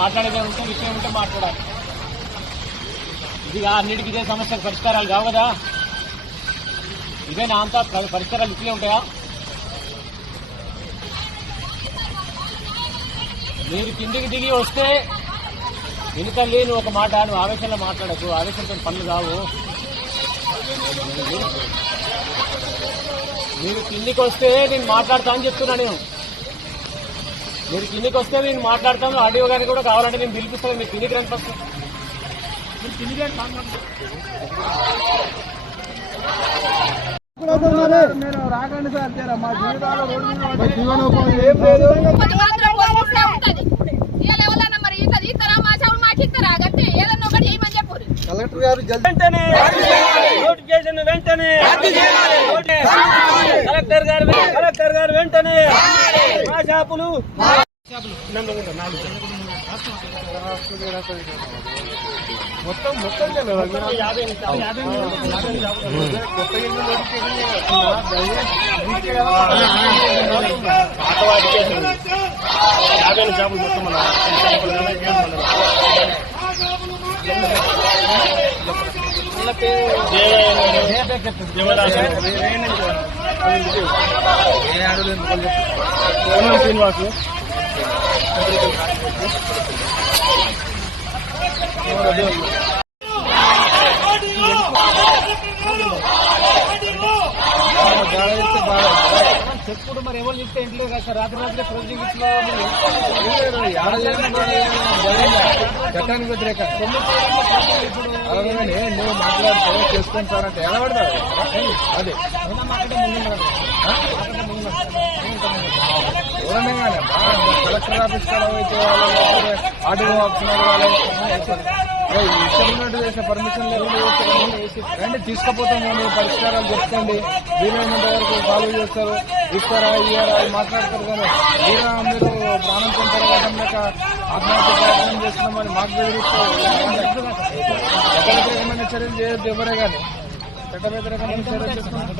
మాట్లాడేది ఉంటే విషయం ఉంటే మాట్లాడాలి. ఇది అన్నిటికీ ఇదే సమస్యకు పరిష్కారాలు కావు కదా. ఇదే నా అంతా పరిష్కారాలు ఇట్లే ఉంటాయా? మీరు కిందికి దిగి వస్తే వినుతల్లి నువ్వు ఒక మాట, నువ్వు ఆవేశంలో మాట్లాడకు, ఆవేశంతో పనులు కావు. మీరు కిందికి వస్తే నేను మాట్లాడతా అని చెప్తున్నా. మీరు కిందికి వస్తే నేను మాట్లాడతాను. ఆడియో గారికి కూడా కావాలంటే నేను పిలిపిస్తాను. మీరు కిందికి రండి ఫస్ట్. మీరు కిందికి రండి. రాకండి సార్, మా జీవితాలు కలెక్టర్ గారు వెంటనే నోటిఫికేషన్ వెంటనే కలెక్టర్ గారు వెంటనే మా షాపులు మొత్తం కొత్త షాపులు మొత్తం శ్రీనివాసు చెప్పుడు మరి ఎవరు చెప్తే ఇంట్లో కదా సార్. రాత్రి క్లోజింగ్ చట్టానికి వ్యతిరేక అలాగే నువ్వు మాట్లాడుతూ చేసుకొని సార్ అంటే ఎలా పడతారు? అదే ఎవరన్నా కానీ కలెక్టర్ ఆఫీస్ అయితే ఆర్డీఓ ఆఫీస్ ఇష్టమైనట్టు చేసే పర్మిషన్ లేకుండా తీసుకపోతాం. మేము పరిష్కారాలు చెప్పుకోండి, వీలైనంత వరకు సాల్వ్ చేస్తారు, ఇస్తారా ఇయ్యారా అని మాట్లాడతారు. కానీ మీరు ప్రాణం పొందడం లేక ఆత్మహత్య ప్రయత్నం చేస్తున్నామని మాకు బెదిరిస్తూ చట్ట వ్యతిరేకమైన చర్యలు చేయొద్దు. ఎవరే కానీ చట్ట వ్యతిరేకమైన చర్యలు చేసుకుంటారు.